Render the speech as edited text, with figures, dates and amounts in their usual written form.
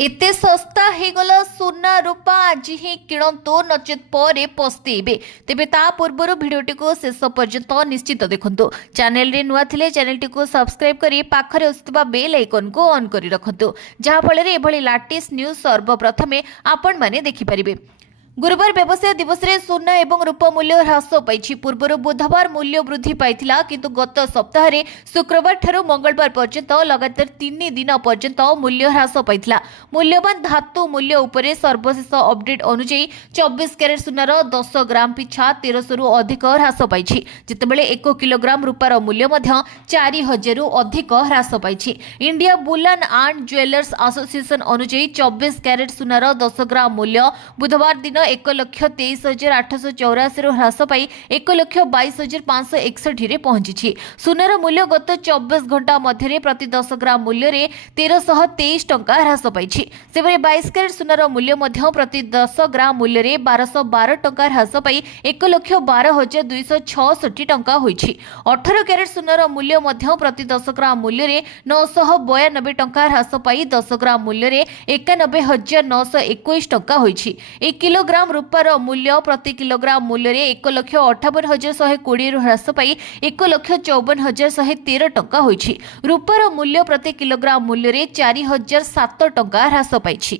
एते सस्ता हेगला सोना रूपा आज ही किणतु नचेत परे पस्तेबे तेबे ता पूर्वर भिडियोटी को शेष पर्यंत निश्चित देखंतु। चैनल रे नुआ थिले चैनल टी को सब्सक्राइब करी पाखरे आସୁଥିବା बेल आइकन को ऑन करी रखंतु, जहा फଳରେ एभଳି लेटेस्ट न्यूज सर्वप्रथमे आपण माने देखि परिबे। गुरुवार व्यवसाय दिवस रे सोना एवं रूपा मूल्य ह्रास पाई। पूर्व बुधवार मूल्य वृद्धि पाइथिला, किंतु गत सप्ताह रे शुक्रवार ठारू मंगलवार पर्यंत लगातार 3 दिन पर्यंत मूल्य ह्रास पाइथिला। मूल्यवान धातु मूल्य उपरे सर्वशेष अपडेट अनुसार 24 कैरेट सोनार 10 ग्राम पिछा 1300 रु अधिक ह्रास पाई, जितेबेले 1 किलोग्राम रूपार मूल्य 4000 रु अधिक ह्रास पाई। India bullion and jewellers association अनुसार 24 कैरेट सोनार 10 ग्राम मूल्य बुधवार दिन 1,23,884 ह्रास पाई 1,22,561 रे पहुंची। सोनार मूल्य गत 24 घंटा मध्य प्रति 10 ग्राम मूल्य रे 1323 टंका ह्रास पाई। सेबरे 22 कैरेट सोनार मूल्य प्रति 10 ग्राम मूल्य रे 1212 टंका ह्रास पाई 1,12,266 टंका होईछि। 18 कैरेट सोनार मूल्य प्रति 10 ग्राम मूल्य रे 992 टंका ह्रास पाई 10 ग्राम मूल्य रे 91,921 टंका होईछि। 1 किलोग्राम रूपार मूल्य प्रति किलोग्राम मूल्य रे 1,58,120 ह्रास पाई 1,54,113 टंका होईछि। रूपार मूल्य प्रति किलोग्राम मूल्य रे 4,007 टंका ह्रास पाई।